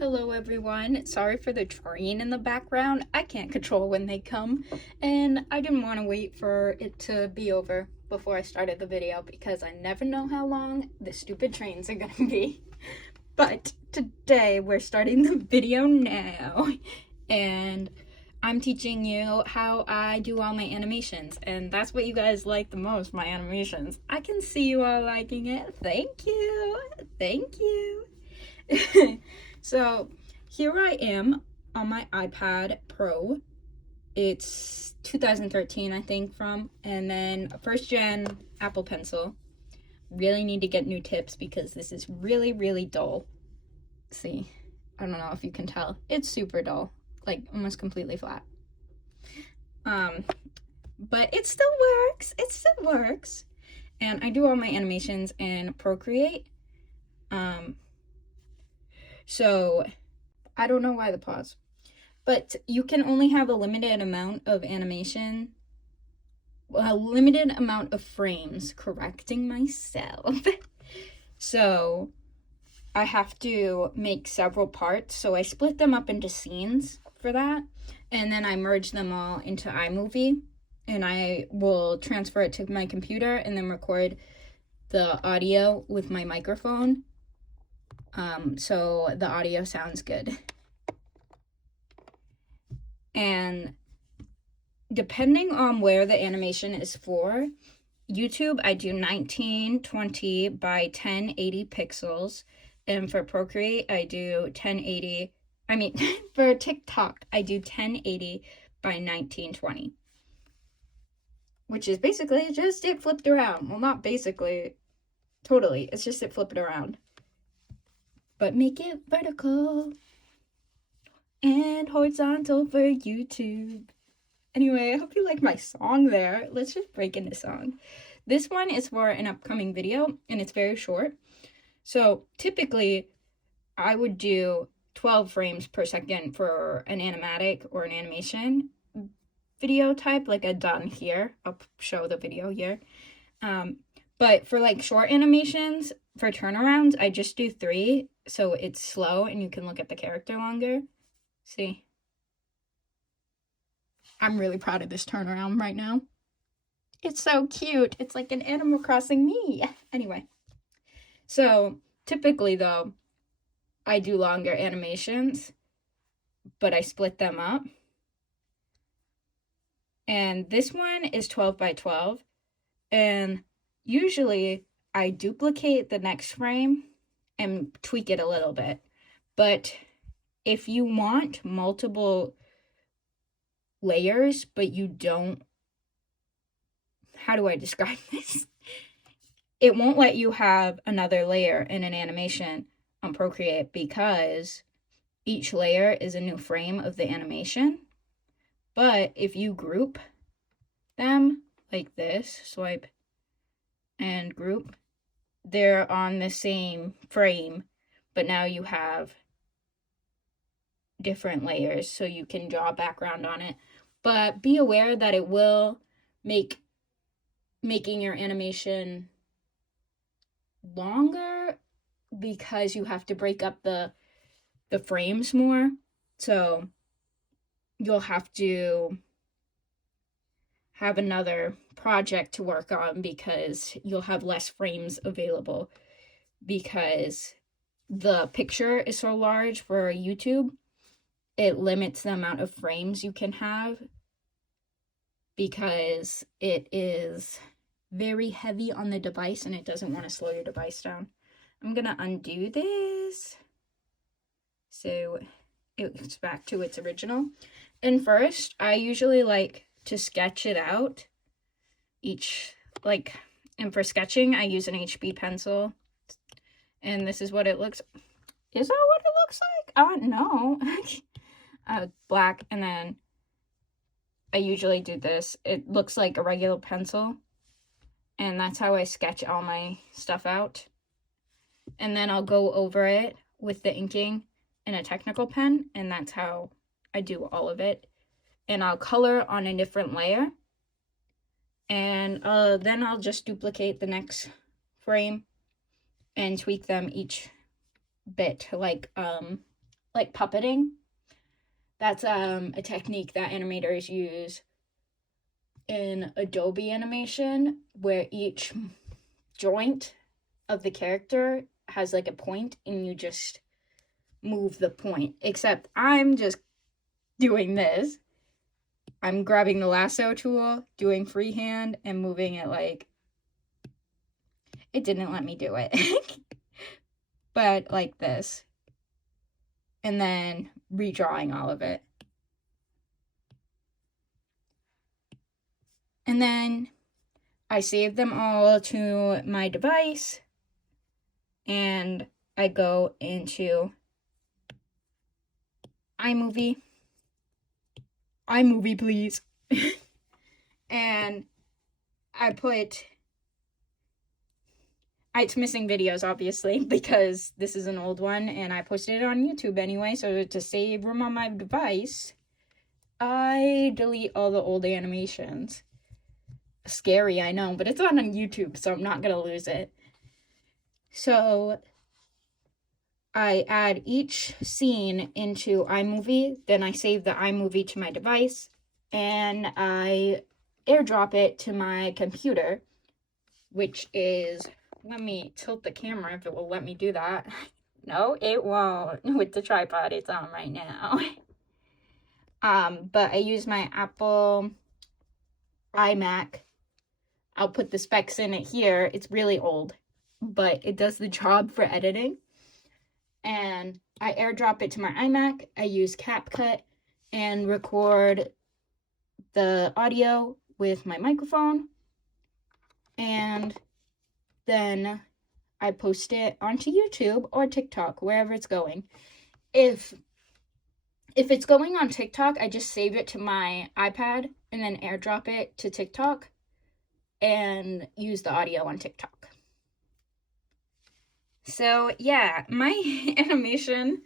Hello everyone, sorry for the train in the background. I can't control when they come, and I didn't want to wait for it to be over before I started the video because I never know how long the stupid trains are gonna be. But today we're starting the video now, and I'm teaching you how I do all my animations, and that's what you guys like the most, my animations. I can see you all liking it. Thank you. Thank you. So here I am on my iPad Pro. It's 2013, I think, and then first gen Apple Pencil. Really need to get new tips because this is really, really dull. See, I don't know if you can tell. It's super dull, like almost completely flat. But it still works. It still works. And I do all my animations in Procreate. So I don't know why the pause, but you can only have a limited amount of animation, a limited amount of frames, correcting myself. So I have to make several parts, so I split them up into scenes for that, and then I merge them all into iMovie, and I will transfer it to my computer and then record the audio with my microphone. So the audio sounds good. And depending on where the animation is for, YouTube, I do 1920 by 1080 pixels. And for Procreate, I do 1080. For TikTok, I do 1080 by 1920. Which is basically just it flipped around. Well, not basically, totally. It's just it flipped around. But make it vertical and horizontal for YouTube. Anyway, I hope you like my song there. Let's just break into song. This one is for an upcoming video, and it's very short. So typically, I would do 12 frames per second for an animatic or an animation video type, like a done here. I'll show the video here. But for like short animations, for turnarounds, I just do 3, so it's slow and you can look at the character longer. See? I'm really proud of this turnaround right now. It's so cute. It's like an Animal Crossing me. Anyway, so typically though, I do longer animations, but I split them up. And this one is 12 by 12. And usually I duplicate the next frame and tweak it a little bit. But if you want multiple layers, but you don't, how do I describe this? It won't let you have another layer in an animation on Procreate because each layer is a new frame of the animation. But if you group them like this, swipe and group, they're on the same frame, but now you have different layers, so you can draw background on it. But be aware that it will make making your animation longer because you have to break up the frames more. So you'll have to have another project to work on because you'll have less frames available because the picture is so large for YouTube. It limits the amount of frames you can have because it is very heavy on the device and it doesn't want to slow your device down. I'm gonna undo this so it's back to its original. And first, I usually like to sketch it out and for sketching, I use an HB pencil. And this is what it looks. Is that what it looks like? I don't know. Black, and then I usually do this. It looks like a regular pencil, and that's how I sketch all my stuff out. And then I'll go over it with the inking and a technical pen, and that's how I do all of it. And I'll color on a different layer, and then I'll just duplicate the next frame and tweak them each bit, like like puppeting. That's a technique that animators use in Adobe animation, where each joint of the character has like a point and you just move the point. Except I'm just doing this. I'm grabbing the lasso tool, doing freehand, and moving it like... It didn't let me do it. But like this. And then redrawing all of it. And then I save them all to my device. And I go into iMovie. iMovie, please. And I put... It's missing videos, obviously, because this is an old one, and I posted it on YouTube anyway, so to save room on my device, I delete all the old animations. Scary, I know, but it's on YouTube, so I'm not gonna lose it. So I add each scene into iMovie, then I save the iMovie to my device, and I airdrop it to my computer, which is... Let me tilt the camera if it will let me do that. No, it won't. With the tripod it's on right now. But I use my Apple iMac. I'll put the specs in it here. It's really old, but it does the job for editing. And I airdrop it to my iMac. I use CapCut and record the audio with my microphone. And then I post it onto YouTube or TikTok, wherever it's going. If it's going on TikTok, I just save it to my iPad and then airdrop it to TikTok and use the audio on TikTok. So yeah, my animation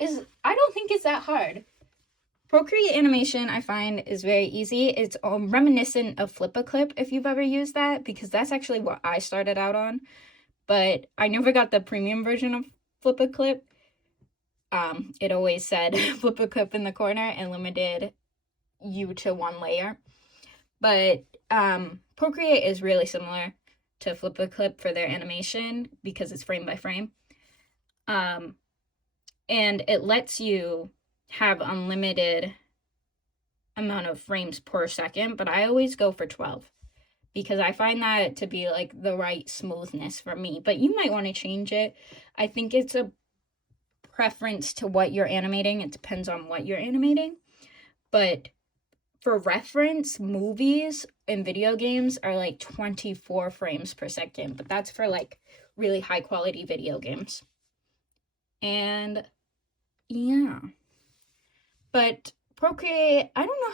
is... I don't think it's that hard. Procreate animation, I find, is very easy. It's reminiscent of Flip-a-Clip, if you've ever used that, because that's actually what I started out on. But I never got the premium version of Flip-a-Clip. It always said Flip-a-Clip in the corner and limited you to one layer. But Procreate is really similar to Flip-a-Clip for their animation because it's frame by frame. And it lets you have unlimited amount of frames per second, but I always go for 12 because I find that to be like the right smoothness for me. But you might want to change it. I think it's a preference to what you're animating. It depends on what you're animating. But for reference, movies and video games are like 24 frames per second, but that's for like really high quality video games. And yeah. But Procreate, I don't know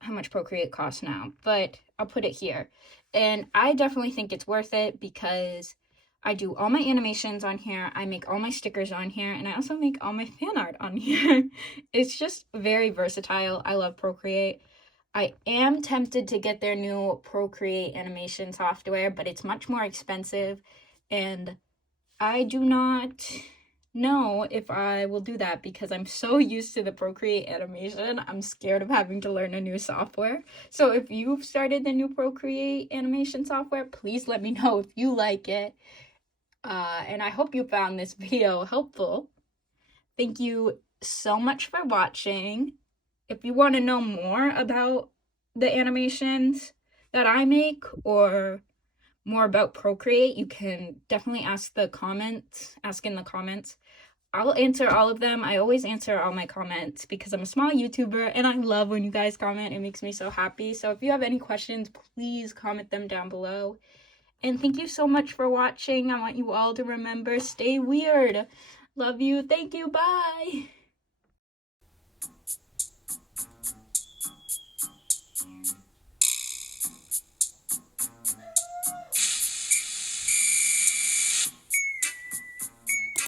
how much Procreate costs now, but I'll put it here. And I definitely think it's worth it because I do all my animations on here, I make all my stickers on here, and I also make all my fan art on here. It's just very versatile. I love Procreate. I am tempted to get their new Procreate animation software, but it's much more expensive, and I do not know if I will do that because I'm so used to the Procreate animation. I'm scared of having to learn a new software. So if you've started the new Procreate animation software, please let me know if you like it. And I hope you found this video helpful. Thank you so much for watching. If you want to know more about the animations that I make or more about Procreate, you can definitely ask in the comments. I'll answer all of them. I always answer all my comments because I'm a small YouTuber and I love when you guys comment. It makes me so happy. So if you have any questions, please comment them down below. And thank you so much for watching. I want you all to remember, stay weird. Love you. Thank you. Bye.